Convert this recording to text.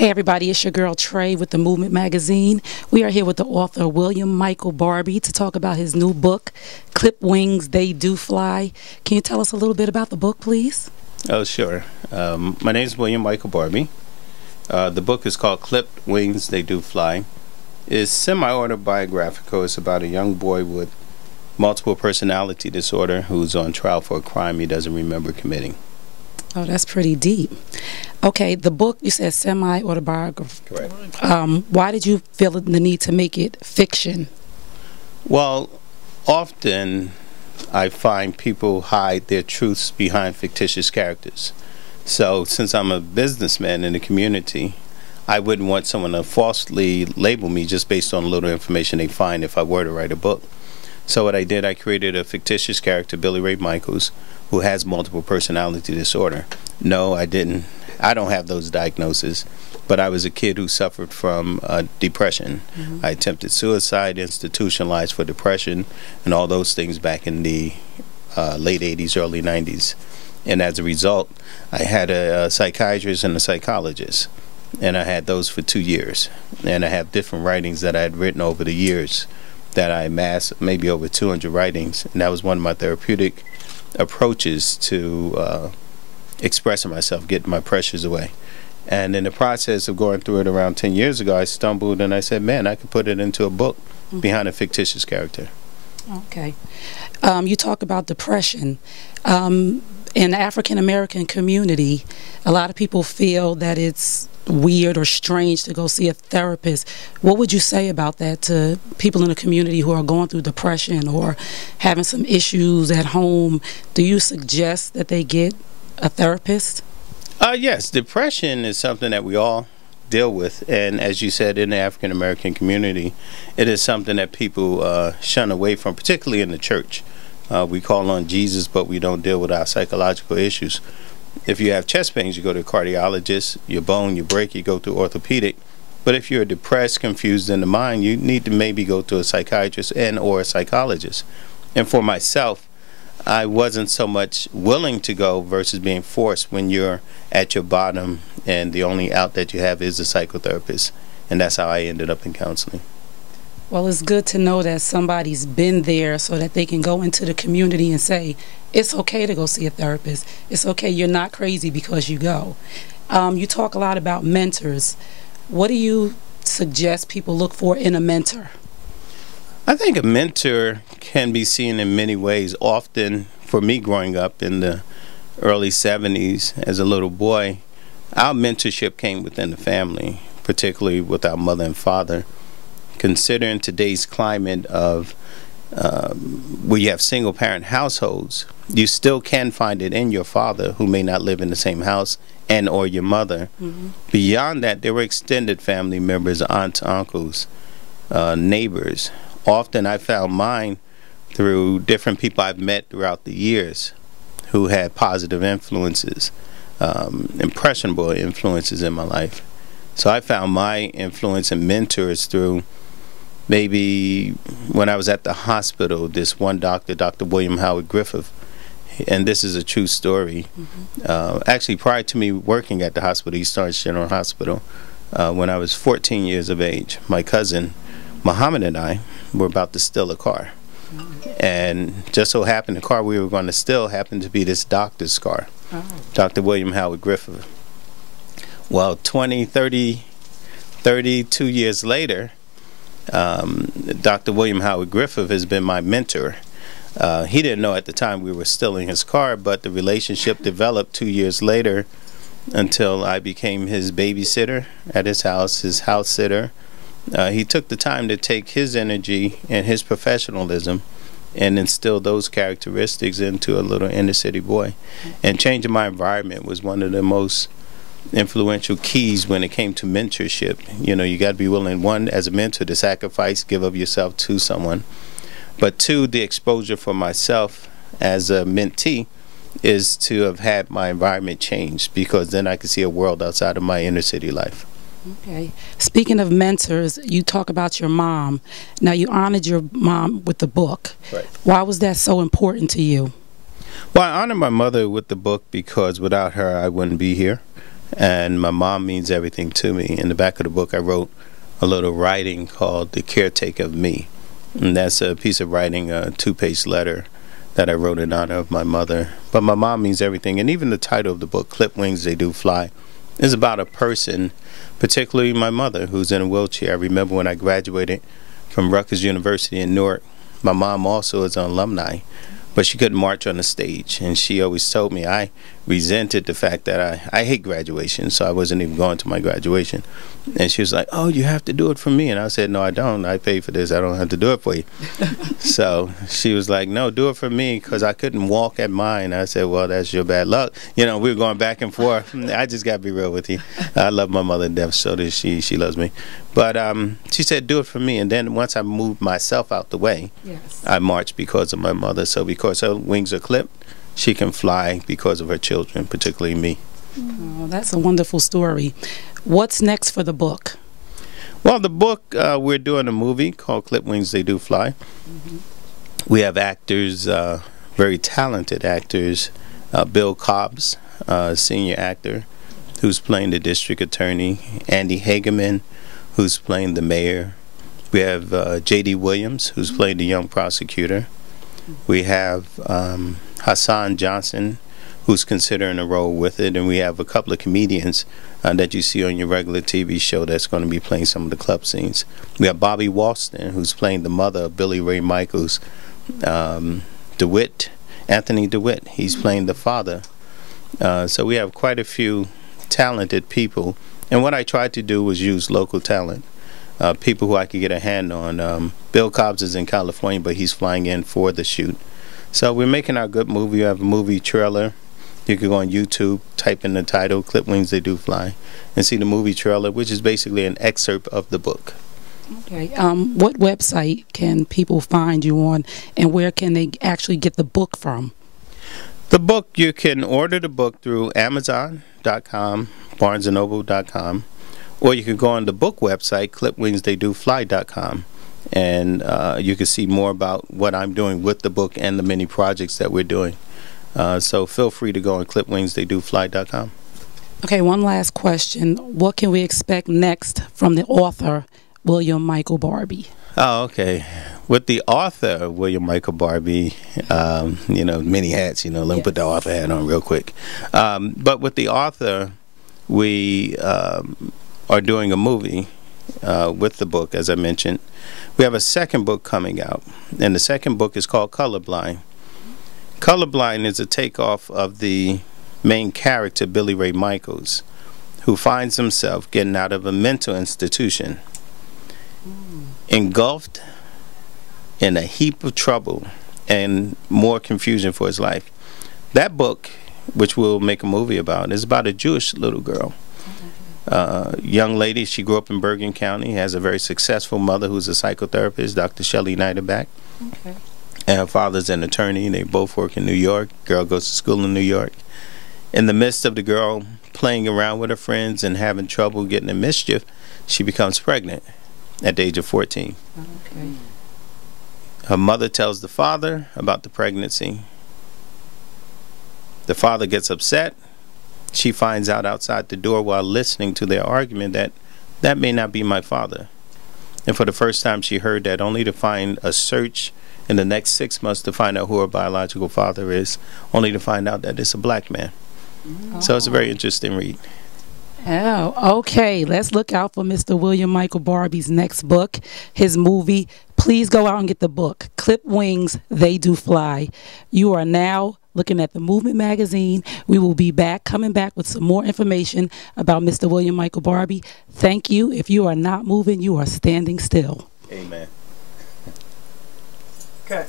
Hey everybody, it's your girl Tray with the Movement Magazine. We are here with the author William Michael Barbee to talk about his new book, Clip Wings, They Do Fly. Can you tell us a little bit about the book, please? Oh, sure. My name is William Michael Barbee. The book is called Clip Wings, They Do Fly. It's semi-autobiographical. It's about a young boy with multiple personality disorder who's on trial for a crime he doesn't remember committing. Oh, that's pretty deep. Okay, the book, you said semi-autobiographical. Correct. Why did you feel the need to make it fiction? Well, often I find people hide their truths behind fictitious characters. So since I'm a businessman in the community, I wouldn't want someone to falsely label me just based on a little information they find if I were to write a book. So what I did, I created a fictitious character, Billy Ray Michaels, who has multiple personality disorder. No, I didn't. I don't have those diagnoses, but I was a kid who suffered from depression. Mm-hmm. I attempted suicide, institutionalized for depression, and all those things back in the late 80s, early 90s. And as a result, I had a psychiatrist and a psychologist, and I had those for 2 years. And I have different writings that I had written over the years that I amassed, maybe over 200 writings, and that was one of my therapeutic approaches to expressing myself, getting my pressures away. And in the process of going through it around 10 years ago, I stumbled and I said, man, I could put it into a book behind a fictitious character. Okay. You talk about depression. In the African American community, a lot of people feel that it's weird or strange to go see a therapist. What would you say about that to people in the community who are going through depression or having some issues at home? Do you suggest that they get a therapist? Yes, depression is something that we all deal with, and as you said, in the African American community, it is something that people shun away from, particularly in the church. We call on Jesus, but we don't deal with our psychological issues. If you have chest pains, you go to a cardiologist. Your bone, you break, you go to orthopedic. But if you're depressed, confused in the mind, you need to maybe go to a psychiatrist and or a psychologist. And for myself, I wasn't so much willing to go versus being forced when you're at your bottom and the only out that you have is a psychotherapist. And that's how I ended up in counseling. Well, it's good to know that somebody's been there so that they can go into the community and say, it's okay to go see a therapist. It's okay, you're not crazy because you go. You talk a lot about mentors. What do you suggest people look for in a mentor? I think a mentor can be seen in many ways. Often, for me growing up in the early 70s as a little boy, our mentorship came within the family, particularly with our mother and father. Considering today's climate of where you have single-parent households, you still can find it in your father who may not live in the same house and or your mother. Mm-hmm. Beyond that, there were extended family members, aunts, uncles, neighbors. Often I found mine through different people I've met throughout the years who had positive influences, impressionable influences in my life. So I found my influence and mentors through maybe when I was at the hospital, this one doctor, Dr. William Howard Griffith, and this is a true story. Mm-hmm. Actually, prior to me working at the hospital, East Orange General Hospital, when I was 14 years of age, my cousin, Muhammad, and I were about to steal a car. Mm-hmm. And just so happened the car we were going to steal happened to be this doctor's car, Dr. William Howard Griffith. Well, 32 years later, Dr. William Howard Griffith has been my mentor. He didn't know at the time we were stealing his car, but the relationship developed 2 years later until I became his babysitter at his house sitter. He took the time to take his energy and his professionalism and instill those characteristics into a little inner city boy. And changing my environment was one of the most influential keys when it came to mentorship. You know, you got to be willing, one, as a mentor, to sacrifice, give of yourself to someone. But two, the exposure for myself as a mentee is to have had my environment changed, because then I could see a world outside of my inner city life. Okay. Speaking of mentors, you talk about your mom. Now, you honored your mom with the book. Right. Why was that so important to you? Well, I honor my mother with the book because without her, I wouldn't be here. and my mom means everything to me. In the back of the book, I wrote a little writing called The Caretaker of Me. And that's a piece of writing, a 2-page letter that I wrote in honor of my mother. But my mom means everything. And even the title of the book, Clip Wings, They Do Fly, is about a person, particularly my mother, who's in a wheelchair. I remember when I graduated from Rutgers University in Newark, my mom also is an alumni, but she couldn't march on the stage. And she always told me, I resented the fact that I hate graduation, so I wasn't even going to my graduation. And she was like, oh, you have to do it for me. And I said, no, I don't. I paid for this. I don't have to do it for you. So she was like, no, do it for me, because I couldn't walk at mine. I said, well, that's your bad luck. You know, we were going back and forth. I just got to be real with you. I love my mother to death, so does she. She loves me. But she said, do it for me. And then once I moved myself out the way, yes, I marched because of my mother. So because her wings are clipped, she can fly because of her children, particularly me. Oh, that's a wonderful story. What's next for the book? Well, the book, we're doing a movie called Clip Wings, They Do Fly. Mm-hmm. We have actors, very talented actors. Bill Cobbs, senior actor, who's playing the district attorney. Andy Hageman, who's playing the mayor. We have J.D. Williams, who's playing the young prosecutor. We have Hassan Johnson, who's considering a role with it. And we have a couple of comedians that you see on your regular TV show that's going to be playing some of the club scenes. We have Bobby Walston, who's playing the mother of Billy Ray Michaels. DeWitt, Anthony DeWitt, he's playing the father. So we have quite a few talented people. And what I tried to do was use local talent, people who I could get a hand on. Bill Cobbs is in California, but he's flying in for the shoot. So we're making our good movie. We have a movie trailer. You can go on YouTube, type in the title, Clip Wings, They Do Fly, and see the movie trailer, which is basically an excerpt of the book. Okay. What website can people find you on, and where can they actually get the book from? The book, you can order the book through Amazon.com, BarnesandNoble.com, or you can go on the book website, ClipWingsTheyDoFly.com, and you can see more about what I'm doing with the book and the many projects that we're doing. So feel free to go on ClipWingsTheyDoFly.com. Okay, one last question. What can we expect next from the author, William Michael Barbee? Oh, okay. With the author, William Michael Barbee, you know, many hats, you know, let me put the author hat on real quick. But with the author, we are doing a movie with the book, as I mentioned. We have a second book coming out, and the second book is called Colorblind. Colorblind is a takeoff of the main character, Billy Ray Michaels, who finds himself getting out of a mental institution, engulfed in a heap of trouble and more confusion for his life. That book, which we'll make a movie about, is about a Jewish little girl. Young lady, she grew up in Bergen County, has a very successful mother who's a psychotherapist, Dr. Shelley Niederback. Okay. And her father's an attorney. They both work in New York. Girl goes to school in New York. In the midst of the girl playing around with her friends and having trouble getting in mischief, she becomes pregnant at the age of 14. Okay. Her mother tells the father about the pregnancy. The father gets upset. She finds out outside the door while listening to their argument that that may not be my father. And for the first time she heard that, only to find a search in the next 6 months to find out who her biological father is, only to find out that it's a black man. Oh. So it's a very interesting read. Oh, okay. Let's look out for Mr. William Michael Barbee's next book, his movie. Please go out and get the book, Clip Wings, They Do Fly. You are now looking at the Movement Magazine. We will be coming back with some more information about Mr. William Michael Barbee. Thank you. If you are not moving, you are standing still. Amen. Okay.